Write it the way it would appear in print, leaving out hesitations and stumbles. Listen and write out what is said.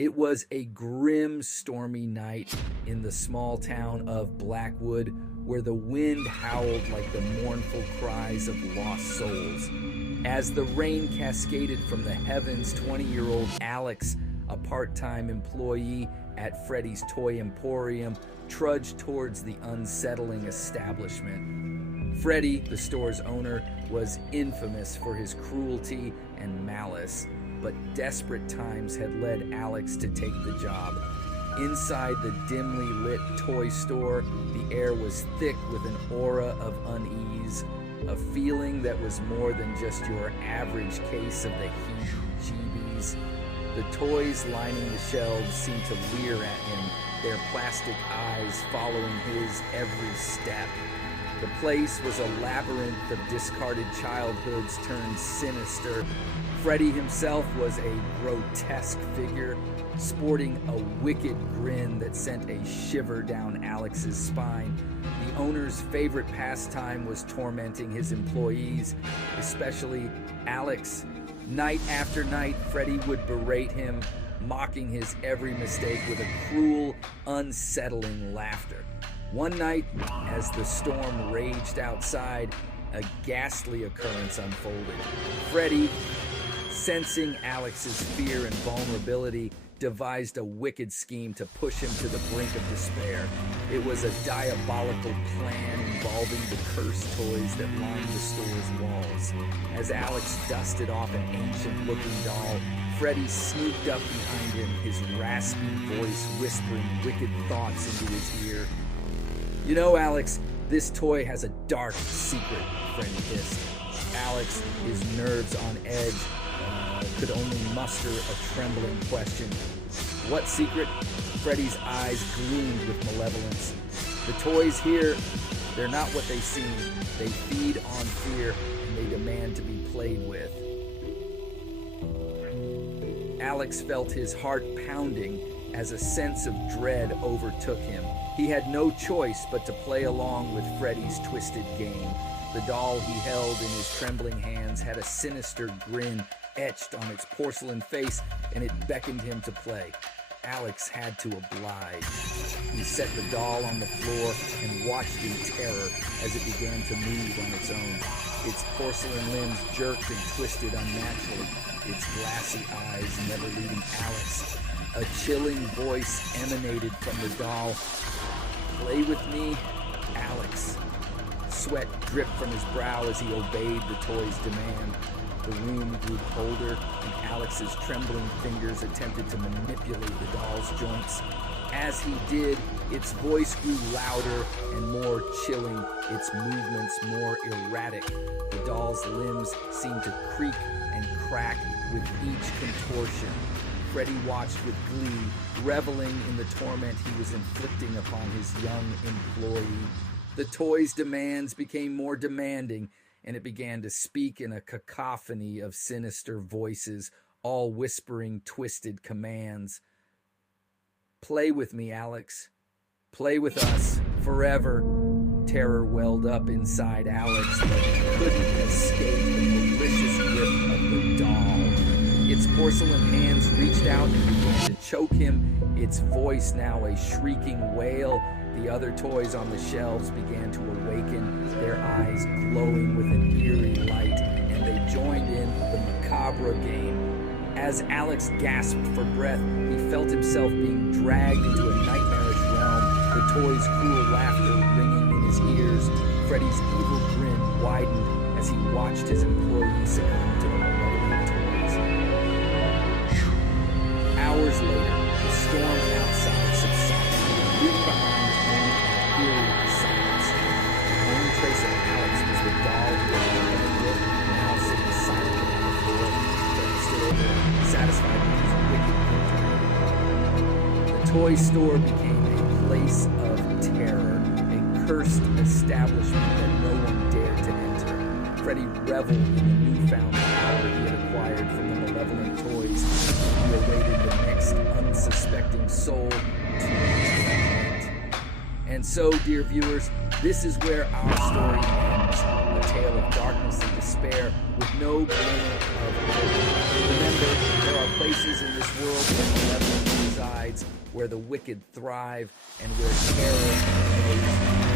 It was a grim, stormy night in the small town of Blackwood, where the wind howled like the mournful cries of lost souls. As the rain cascaded from the heavens, 20-year-old Alex, a part-time employee at Freddy's Toy Emporium, trudged towards the unsettling establishment. Freddy, the store's owner, was infamous for his cruelty and malice, but desperate times had led Alex to take the job. Inside the dimly lit toy store, the air was thick with an aura of unease, a feeling that was more than just your average case of the heebie-jeebies. The toys lining the shelves seemed to leer at him, their plastic eyes following his every step. The place was a labyrinth of discarded childhoods turned sinister. Freddy himself was a grotesque figure, sporting a wicked grin that sent a shiver down Alex's spine. The owner's favorite pastime was tormenting his employees, especially Alex. Night after night, Freddy would berate him, mocking his every mistake with a cruel, unsettling laughter. One night, as the storm raged outside, a ghastly occurrence unfolded. Freddy, sensing Alex's fear and vulnerability, devised a wicked scheme to push him to the brink of despair. It was a diabolical plan involving the cursed toys that lined the store's walls. As Alex dusted off an ancient-looking doll, Freddy sneaked up behind him, his raspy voice whispering wicked thoughts into his ear. "You know, Alex, this toy has a dark secret," Freddy hissed. Alex, his nerves on edge, could only muster a trembling question. "What secret?" Freddy's eyes gleamed with malevolence. "The toys here, they're not what they seem. They feed on fear, and they demand to be played with." Alex felt his heart pounding as a sense of dread overtook him. He had no choice but to play along with Freddy's twisted game. The doll he held in his trembling hands had a sinister grin etched on its porcelain face, and it beckoned him to play. Alex had to oblige. He set the doll on the floor and watched in terror as it began to move on its own. Its porcelain limbs jerked and twisted unnaturally, its glassy eyes never leaving Alex. A chilling voice emanated from the doll. "Play with me, Alex." Sweat dripped from his brow as he obeyed the toy's demand. The room grew colder, and Alex's trembling fingers attempted to manipulate the doll's joints. As he did, its voice grew louder and more chilling, its movements more erratic. The doll's limbs seemed to creak and crack with each contortion. Freddy watched with glee, reveling in the torment he was inflicting upon his young employee. The toy's demands became more demanding, and it began to speak in a cacophony of sinister voices, all whispering twisted commands. "Play with me, Alex. Play with us, forever." Terror welled up inside Alex, but couldn't escape the malicious grip of the doll. Its porcelain hands reached out and began to choke him, its voice now a shrieking wail. The other toys on the shelves began to awaken, their eyes glowing with an eerie light, and they joined in the macabre game. As Alex gasped for breath, he felt himself being dragged into a nightmarish realm, the toys' cruel laughter ringing in his ears. Freddy's evil grin widened as he watched his employee succumb to the malevolent toys. Hours later, the storm outside subsided, leaving behind eerie silence. The only trace of Alex was the doll he had been with, now sitting silently on the floor. Freddy stood over it, satisfied with his wicked victory. The toy store became a place of terror, a cursed establishment that no one dared to enter. Freddy reveled in the newfound power he had acquired from the malevolent toys. He awaited the next unsuspecting soul to torment. And so, dear viewers, this is where our story ends. A tale of darkness and despair with no glimmer of hope. Remember, there are places in this world where malevolent where the wicked thrive and where terror knows